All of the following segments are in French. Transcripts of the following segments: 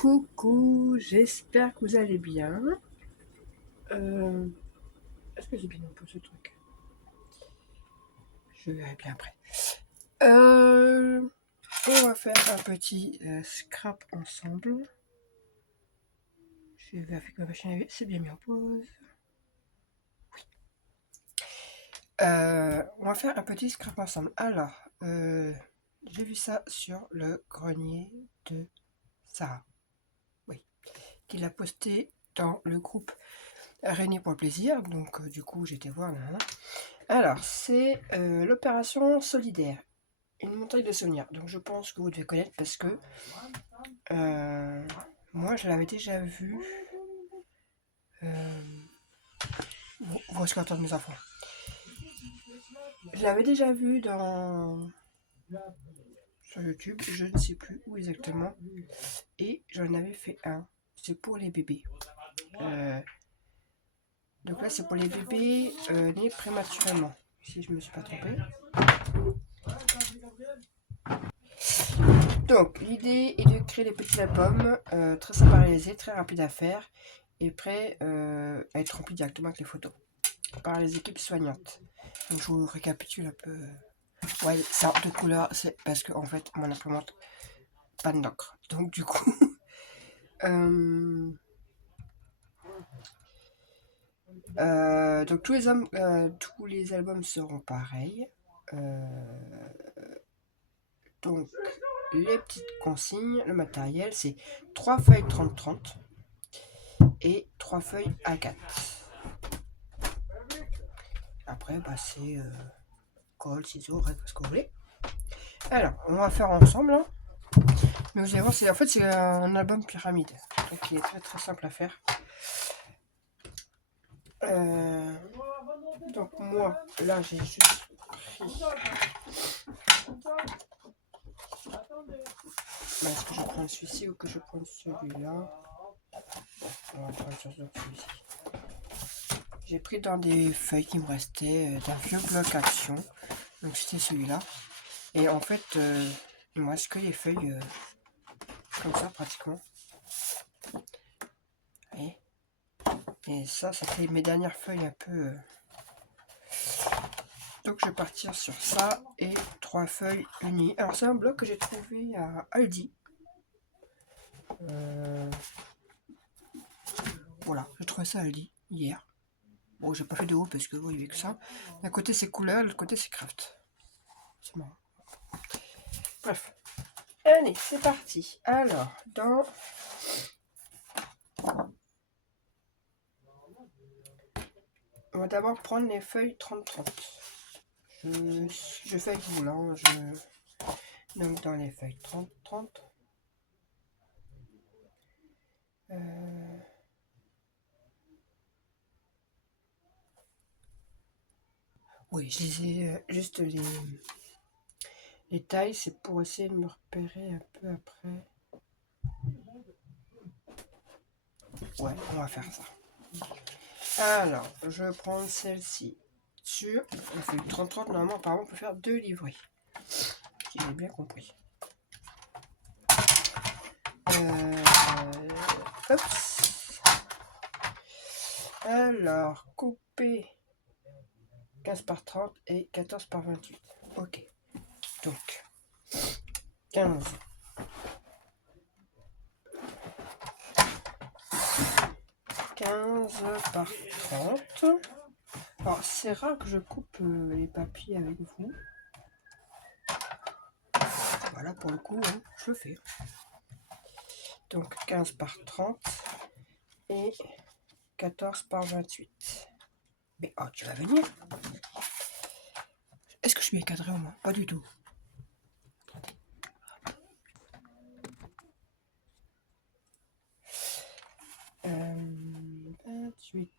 Coucou, j'espère que vous allez bien. Est-ce que j'ai bien un peu ce truc? Je verrai bien après. On va faire un petit scrap ensemble. Je vais avec ma machine à laver, c'est bien mis en pause. Oui. On va faire un petit scrap ensemble. Alors, j'ai vu ça sur le grenier de Sarah. Oui. Qu'il a posté dans le groupe Réunis pour le plaisir. Donc, du coup, j'étais voir. Là. Alors, c'est l'opération solidaire, une montagne de souvenirs. Donc, je pense que vous devez connaître parce que moi, je l'avais déjà vu. Vous ce qu'entendent mes enfants. Je l'avais déjà vu sur YouTube, je ne sais plus où exactement. Et j'en avais fait un. C'est pour les bébés. Donc là, c'est pour les bébés nés prématurément. Si je ne me suis pas trompée. Donc, l'idée est de créer des petits albums très sympa à réaliser, très rapide à faire et prêt à être rempli directement avec les photos par les équipes soignantes. Donc, je vous récapitule un peu. Ouais, ça de couleur, c'est parce que en fait, mon imprimante pas d'encre. Donc, du coup, donc tous les albums seront pareils. Donc, les petites consignes, le matériel, c'est 3 feuilles 30-30 et 3 feuilles A4. Après, bah, c'est colle, ciseaux, règle, ce que vous voulez. Alors, on va faire ensemble. Hein. Mais vous allez voir, en fait, c'est un album pyramide. Donc, il est très très simple à faire. Donc, moi, là, j'ai juste pris. Est-ce que je prends celui-ci ou que je prends celui-là? On va prendre celui-ci. J'ai pris dans des feuilles qui me restaient d'un vieux bloc action. Donc, c'était celui-là. Et en fait, il me reste que les feuilles comme ça, pratiquement. Et ça fait mes dernières feuilles un peu. Donc je vais partir sur ça et 3 feuilles unies. Alors c'est un bloc que j'ai trouvé à Aldi. Voilà, j'ai trouvé ça à Aldi hier. Bon, j'ai pas fait de haut parce que vous voyez que ça. D'un côté c'est couleur, de l'autre côté c'est craft. C'est marrant. Bref. Allez, c'est parti. Alors, on va d'abord prendre les feuilles 30-30. Je fais avec vous là. Donc dans les feuilles 30-30. Oui, je disais juste les tailles, c'est pour essayer de me repérer un peu après. Ouais, on va faire ça. Alors, je vais prendre celle-ci. On fait 30-30, normalement, apparemment, on peut faire 2 livrets. Si j'ai bien compris. Hop. Alors, couper 15 par 30 et 14 par 28. Ok. Donc, 15. 15 par 30. Alors, c'est rare que je coupe les papiers avec vous. Voilà, pour le coup, hein, je le fais. Donc, 15 par 30 et 14 par 28. Mais oh, tu vas venir? Est-ce que je suis bien cadré au moins? Pas du tout. 28.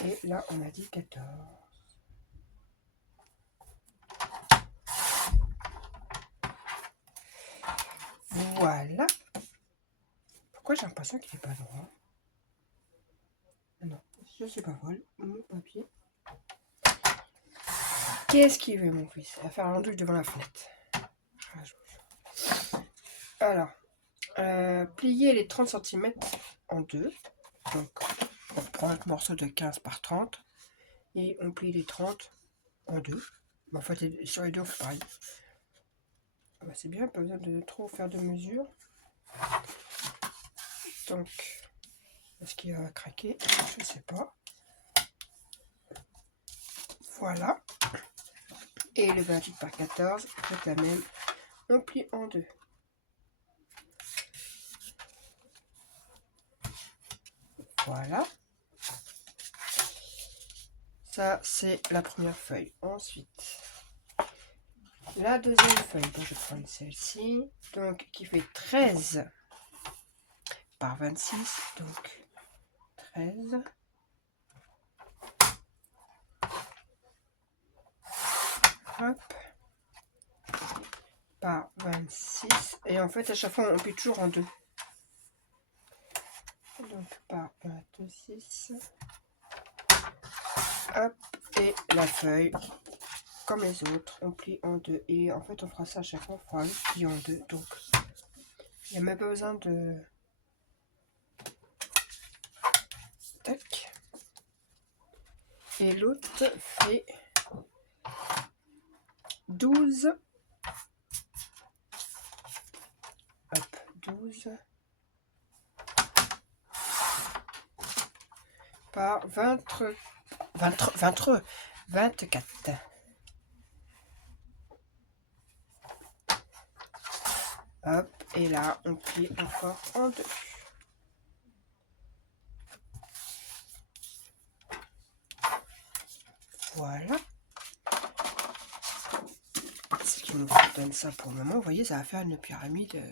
Et là, on a dit 14. Voilà. Pourquoi j'ai l'impression qu'il n'est pas droit? Non, je sais pas vol. Mon papier. Ok. Qu'est-ce qu'il veut, mon fils? Il va faire l'andouille devant la fenêtre. Alors, plier les 30 cm en deux. Donc, on prend un morceau de 15 par 30 et on plie les 30 en deux. En fait, sur les deux, on fait pareil. Bah, c'est bien, pas besoin de trop faire de mesure. Donc, est-ce qu'il va craquer? Je sais pas. Voilà. Et le 28 par 14, c'est la même. On plie en deux. Voilà. Ça, c'est la première feuille. Ensuite, la deuxième feuille. Donc, je vais prendre celle-ci. Donc, qui fait 13 par 26. Donc, 13. Hop. Par 26. Et en fait, à chaque fois, on plie toujours en deux. Donc, par 26. Hop. Et la feuille, comme les autres, on plie en deux. Et en fait, on fera ça à chaque fois. On fera le pli en deux. Donc, il n'y a même pas besoin de... Tac. Et l'autre fait 12. Hop, 12 par 24. Hop, et là, on plie encore en deux. Voilà. Ce qui nous donne ça pour le moment. Vous voyez, ça va faire une pyramide.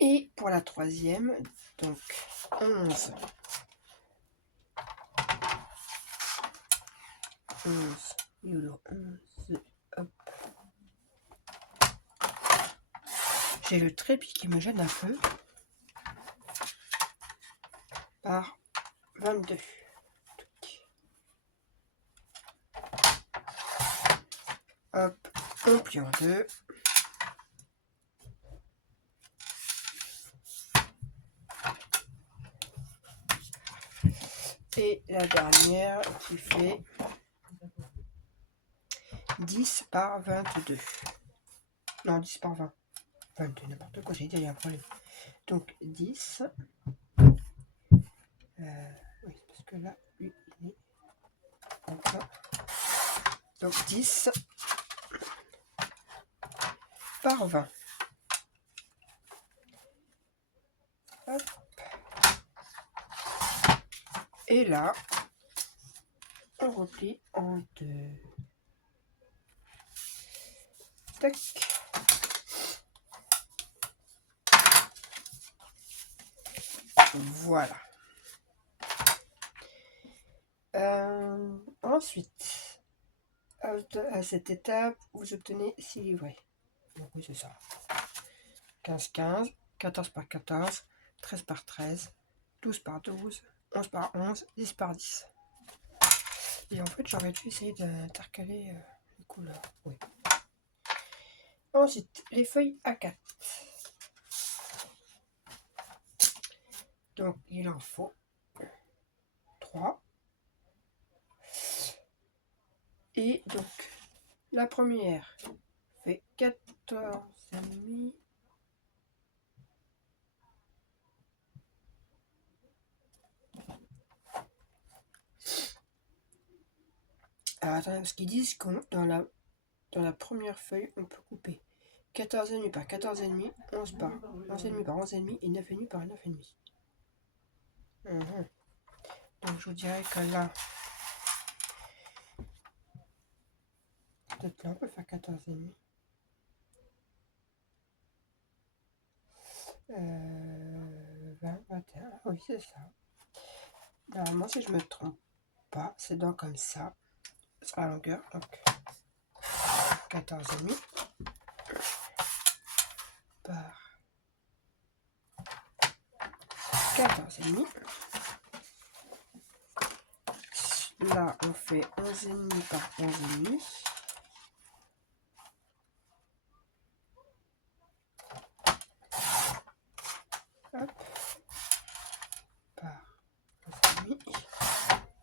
Et pour la troisième, donc 11. 11. Hop. J'ai le trépied qui me gêne un peu. Par 22. Hop, on plie en deux. Et la dernière qui fait 10 par 22. Non, 10 par 20. 22, n'importe quoi, j'ai dit, il y a un problème. Donc 10. Oui, parce que là, lui, il est en bas. Donc 10 par 20. Hop. Et là, on replie en deux. Tac. Voilà. Ensuite, à cette étape, vous obtenez 6 livrets. Donc oui, c'est ça. 15, 15, 14 par 14, 13 par 13, 12 par 12, 11 par 11, 10 par 10. Et en fait, j'aurais dû essayer d'intercaler les couleurs. Oui. Ensuite, les feuilles A4. Donc, il en faut 3. Et donc, la première fait 14,5. Alors, attendez, parce qu'ils disent que dans la première feuille, on peut couper 14,5 par 14,5, 11 par 11,5 par 11,5 et 9,5 par 9,5. Donc, je vous dirais que là, peut-être là, on peut faire 14,5. 20, 21, oui, c'est ça. Normalement, si je me trompe pas, c'est donc comme ça, sur la longueur, donc 14,5 par 14,5. là, on fait 11,5 par 11,5. Hop. Par 11,5.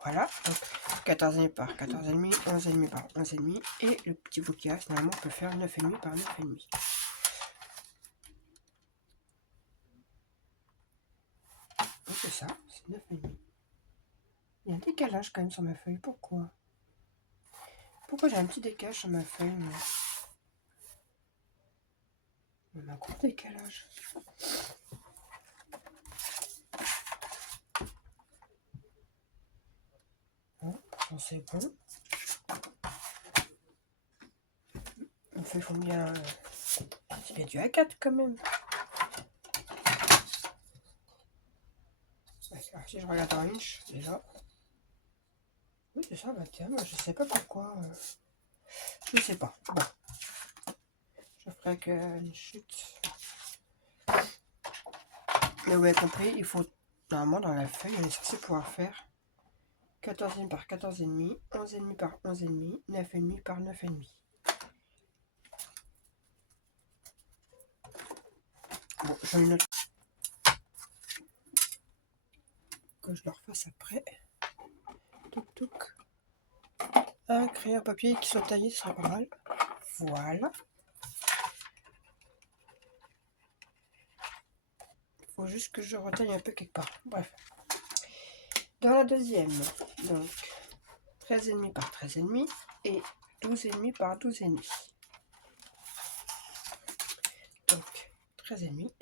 Voilà, donc 14,5 par 14,5, 11,5 par 11,5. Et le petit bout qui reste, normalement, on peut faire 9,5 par 9,5. Donc c'est ça, c'est 9,5. Il y a un décalage quand même sur ma feuille, pourquoi? Pourquoi j'ai un petit décalage sur ma feuille? On a un gros décalage. Bon, c'est bon. On fait combien? C'est bien du A4 quand même. Alors, si je regarde en inch, c'est là. Oui, c'est ça, 21. Moi, je sais pas pourquoi. Je sais pas. Bon. Je ferai que une chute. Mais vous avez compris, il faut normalement dans la feuille, on est censé pouvoir faire 14,5 par 14,5, 11,5 par 11,5, 9,5 par 9,5. Bon, je le note que je le refasse après. Touc touc. Un crayon papier qui soit taillé, ce serait pas mal. Voilà. Il faut juste que je retaille un peu quelque part. Bref. Dans la deuxième, donc 13,5 par 13,5 et 12,5 par 12,5. Donc 13,5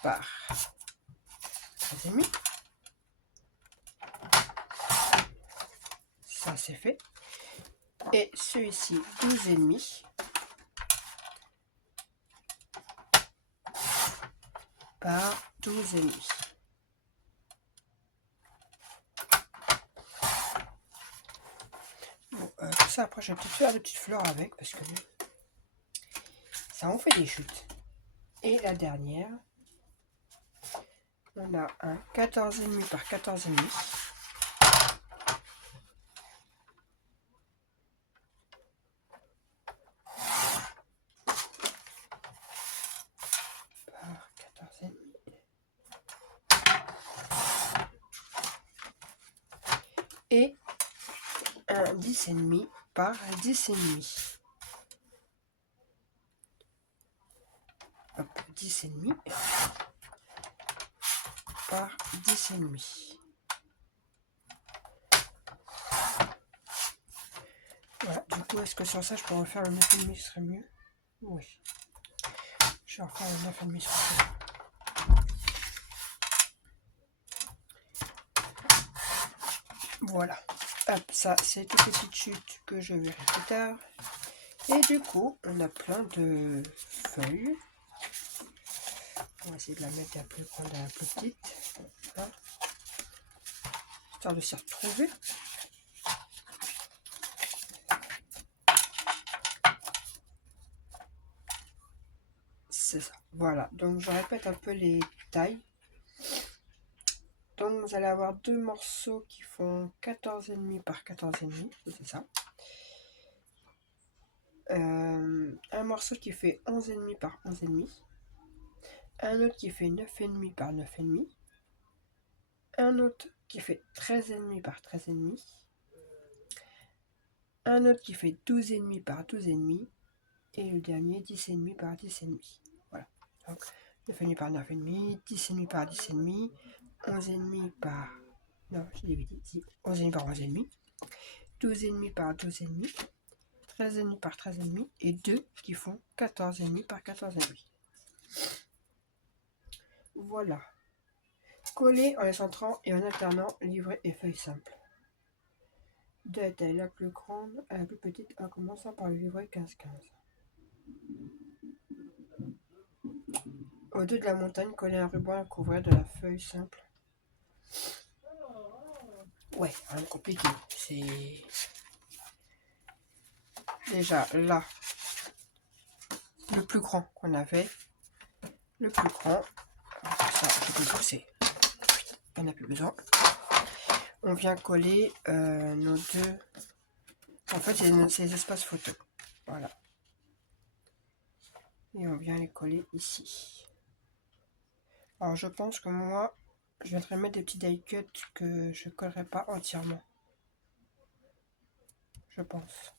par 13,5. Ça c'est fait. Et celui-ci 12,5 par 12,5. Bon, tout ça après je vais peut-être faire des petites fleurs avec parce que ça en fait des chutes. Et la dernière, on a un 14,5 par 14,5. Par 14,5. Et un 10,5 par 10,5. Hop, 10,5 par 10,5. Voilà, du coup, est-ce que sur ça, je peux refaire le 9,5, ce serait mieux? Oui. Je vais refaire le 9,5 sur ça. Voilà. Hop, ça, c'est toutes les petites chutes que je verrai plus tard. Et du coup, on a plein de feuilles. On va essayer de la mettre un peu grande et un peu petite. Voilà. Histoire de s'y retrouver. C'est ça. Voilà. Donc, je répète un peu les tailles. Donc, vous allez avoir deux morceaux qui font 14,5 par 14,5. C'est ça. Un morceau qui fait 11,5 par 11,5. Un autre qui fait 9,5 par 9,5. Un autre qui fait 13,5 par 13,5. Un autre qui fait 12,5 par 12,5. Et le dernier 10,5 par 10,5. Voilà. Donc 9,5 par 9,5, 10,5 par 10,5, 11,5 par... Non, j'ai dit 11,5 par 11,5, 12,5 par 12,5, 13,5 par 13,5 et 2 qui font 14,5 par 14,5. Voilà. Coller en les centrant et en alternant livret et feuille simple. De la taille la plus grande à la plus petite en commençant par le livret 15-15. Au dos de la montagne, coller un ruban à couvrir de la feuille simple. Ouais, rien de compliqué. C'est déjà là le plus grand qu'on avait. Le plus grand. Ça, je peux pousser. on n'a plus besoin. On vient coller nos deux. En fait, c'est les espaces photos. Voilà. Et on vient les coller ici. Alors, je pense que moi, je viendrai mettre des petits die cuts que je collerai pas entièrement. Je pense.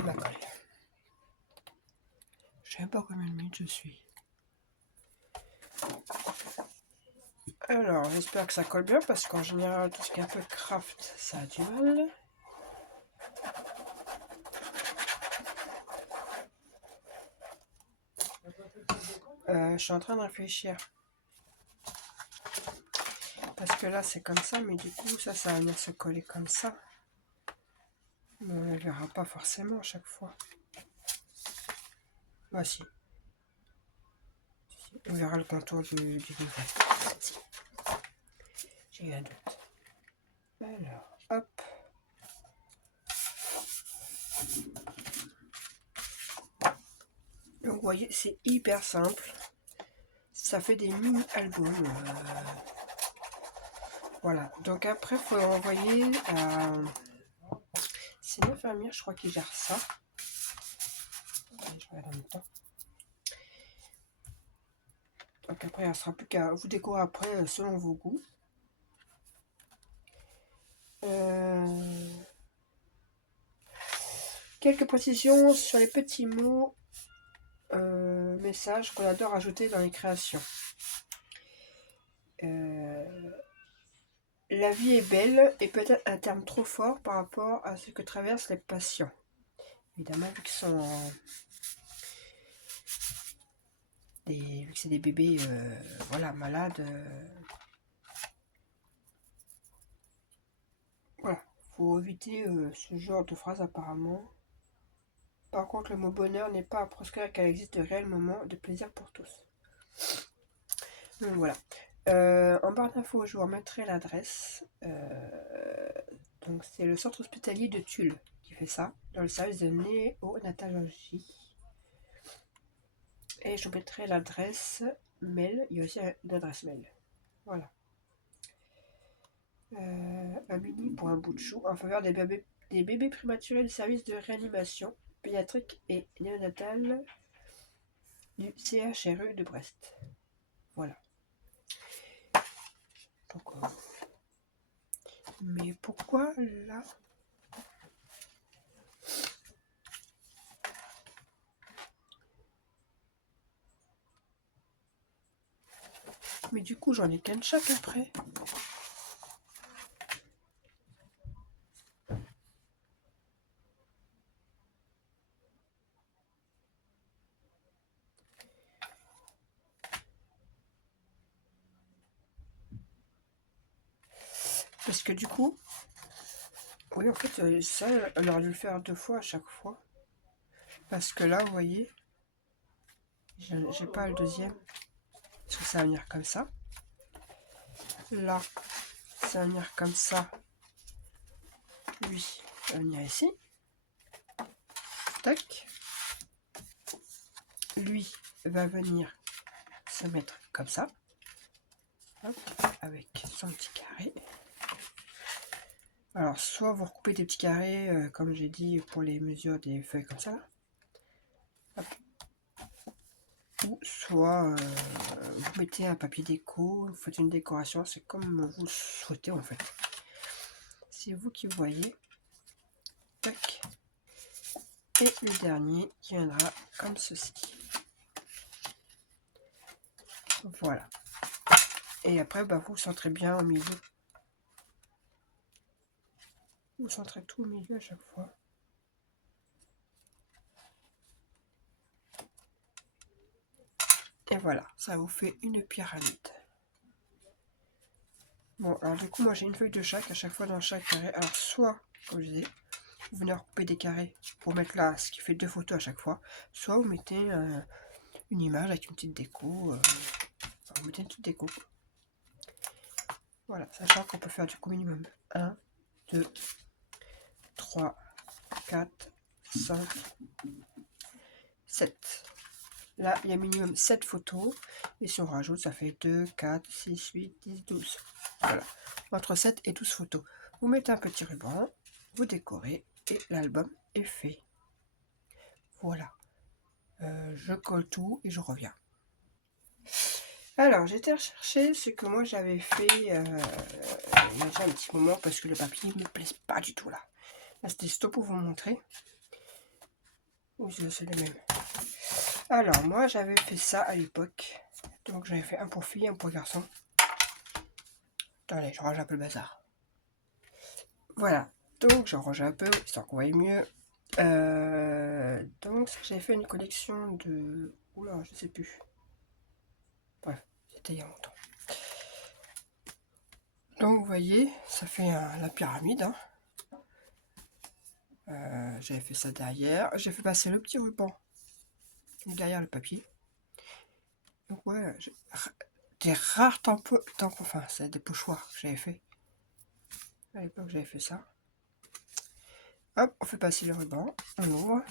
Ma colle. Je sais pas combien de minutes je suis. Alors, j'espère que ça colle bien parce qu'en général, tout ce qui est un peu craft, ça a du mal. Je suis en train de réfléchir. Parce que là, c'est comme ça, mais du coup, ça va venir se coller comme ça. Mais on ne le verra pas forcément à chaque fois. Voici. On verra le contour du livret. J'ai eu un doute. Alors, hop. Donc, vous voyez, c'est hyper simple. Ça fait des mini-albums. Voilà. Donc après, il faut envoyer à... C'est une infirmière, je crois, qui gère ça. Je regarde en même temps. Donc après, il ne sera plus qu'à vous décorer après selon vos goûts. Quelques précisions sur les petits mots, messages qu'on adore ajouter dans les créations. La vie est belle est peut-être un terme trop fort par rapport à ce que traversent les patients. Évidemment, vu qu'ils sont vu que c'est des bébés voilà, malades. Voilà, faut éviter ce genre de phrase apparemment. Par contre, le mot bonheur n'est pas à proscrire car il existe de réels moments de plaisir pour tous. Donc voilà. En barre d'infos, je vous remettrai l'adresse. Donc c'est le centre hospitalier de Tulle qui fait ça, dans le service de néonatologie. Et je vous mettrai l'adresse mail. Il y a aussi une adresse mail. Voilà. Un mini pour un bout de chou en faveur des bébés prématurés du service de réanimation pédiatrique et néonatale du CHRU de Brest. Voilà. Donc, mais pourquoi là? Mais du coup, j'en ai qu'un de chaque après. Parce que du coup, oui, en fait, ça, on aurait dû le faire 2 fois à chaque fois. Parce que là, vous voyez, j'ai pas le deuxième. Parce que ça va venir comme ça. Là, ça va venir comme ça. Lui, ça va venir ici. Tac. Lui va venir se mettre comme ça. Hop, avec son petit carré. Alors, soit vous recoupez des petits carrés, comme j'ai dit, pour les mesures des feuilles comme ça. Hop. Ou soit vous mettez un papier déco, vous faites une décoration, c'est comme vous le souhaitez en fait. C'est vous qui voyez. Tac. Et le dernier qui viendra comme ceci. Voilà. Et après, bah, vous centrez bien au milieu. Vous centrez tout au milieu à chaque fois. Et voilà, ça vous fait une pyramide. Bon, alors du coup, moi j'ai une feuille de chaque, à chaque fois dans chaque carré. Alors soit, comme je disais, vous venez recouper des carrés pour mettre là, ce qui fait 2 photos à chaque fois. Soit vous mettez une image avec une petite déco. Vous mettez une petite déco. Voilà, sachant qu'on peut faire du coup minimum 1, 2, 3, 4, 5, 7. Là, il y a minimum 7 photos. Et si on rajoute, ça fait 2, 4, 6, 8, 10, 12. Voilà. Entre 7 et 12 photos. Vous mettez un petit ruban, vous décorez et l'album est fait. Voilà. Je colle tout et je reviens. Alors, j'étais rechercher ce que moi j'avais fait il y a déjà un petit moment parce que le papier ne me plaise pas du tout là. Là, c'était stop pour vous montrer. Oui, c'est le même. Alors, moi j'avais fait ça à l'époque. Donc, j'avais fait un pour fille, un pour garçon. Attendez, je range un peu le bazar. Voilà. Donc, je range un peu, histoire qu'on voit mieux. Donc, j'avais fait une collection de... Oula, je sais plus. Bref, c'était il y a longtemps. Donc, vous voyez, ça fait la pyramide. Hein. J'avais fait ça derrière. J'ai fait passer le petit ruban derrière le papier. Donc, ouais, des rares tampons, enfin, c'est des pochoirs que j'avais fait. À l'époque, j'avais fait ça. Hop, on fait passer le ruban, on ouvre.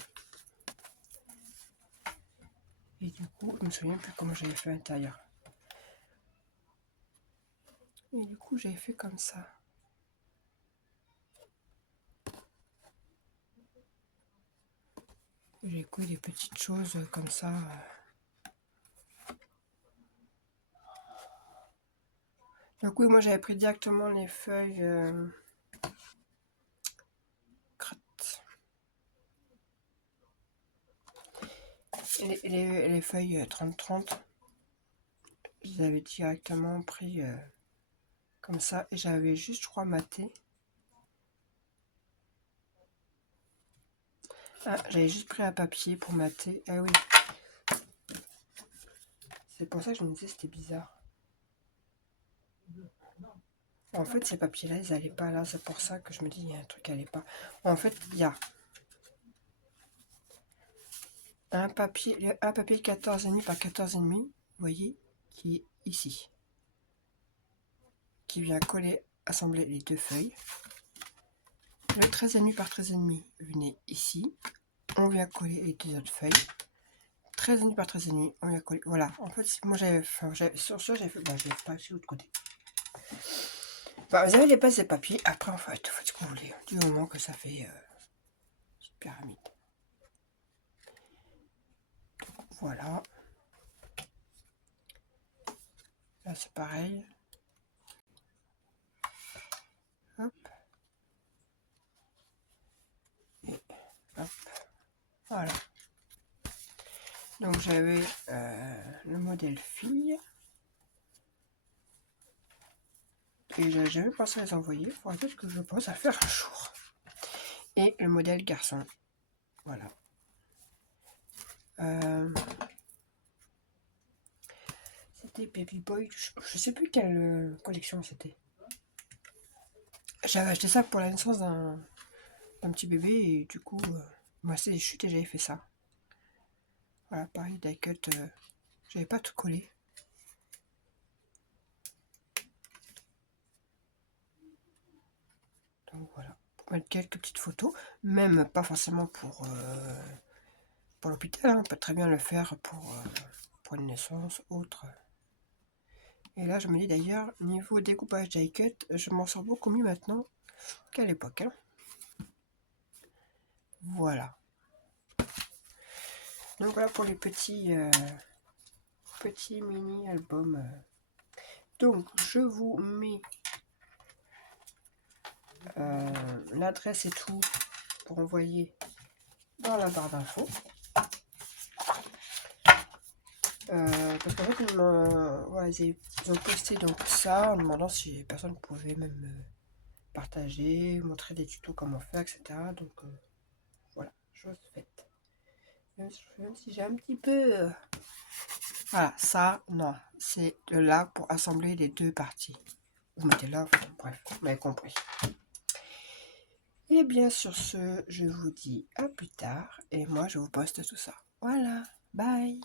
Et du coup, je me souviens plus comment j'avais fait à l'intérieur. Et du coup, j'avais fait comme ça. J'ai coupé des petites choses comme ça. Donc oui, moi j'avais pris directement les feuilles gratte. Les feuilles 30-30. Je les avais directement pris comme ça. Et j'avais juste, je crois, maté. Ah, j'avais juste pris un papier pour mater. Ah oui. C'est pour ça que je me disais c'était bizarre. En fait, ces papiers-là, ils n'allaient pas là. C'est pour ça que je me dis, il y a un truc qui n'allait pas. En fait, il y a un papier 14,5 par 14,5, vous voyez, qui est ici. Qui vient coller, assembler les deux feuilles. Le 13,5 par 13,5 venait ici. On vient coller les deux autres feuilles. 13,5 par 13,5, on vient coller. Voilà, en fait, moi j'avais sur ça, j'avais fait. Bah, je l'ai pas sur l'autre côté. Bah, vous avez les bases des papiers. Après, en fait, vous faites ce que vous voulez. Du moment que ça fait une petite pyramide. Donc, voilà. Là, c'est pareil. Hop. Et hop. Voilà. Donc, j'avais le modèle fille. Et j'avais jamais pensé à les envoyer. Il faudrait peut-être que je pense à faire un jour. Et le modèle garçon. Voilà. C'était Baby Boy. Je sais plus quelle collection c'était. J'avais acheté ça pour la naissance d'un petit bébé. Et du coup, moi c'est les chutes et j'avais fait ça. Voilà, pareil, die cut. J'avais pas tout collé. Donc voilà. Pour mettre quelques petites photos. Même pas forcément pour l'hôpital. Hein. On peut très bien le faire pour une naissance, autre. Et là, je me dis d'ailleurs, niveau découpage die cut, je m'en sors beaucoup mieux maintenant qu'à l'époque. Hein. Voilà. Donc voilà pour les petits mini albums. Donc je vous mets l'adresse et tout pour envoyer dans la barre d'infos. Parce qu'en fait, voilà, ils ont posté donc ça en demandant si les personnes pouvaient même partager, montrer des tutos comment faire, etc. Donc voilà, chose faite. Même si j'ai un petit peu... Voilà, ça, non, c'est de là pour assembler les deux parties. Vous mettez là, bref, vous m'avez compris. Et bien sur ce, je vous dis à plus tard et moi je vous poste tout ça. Voilà, bye!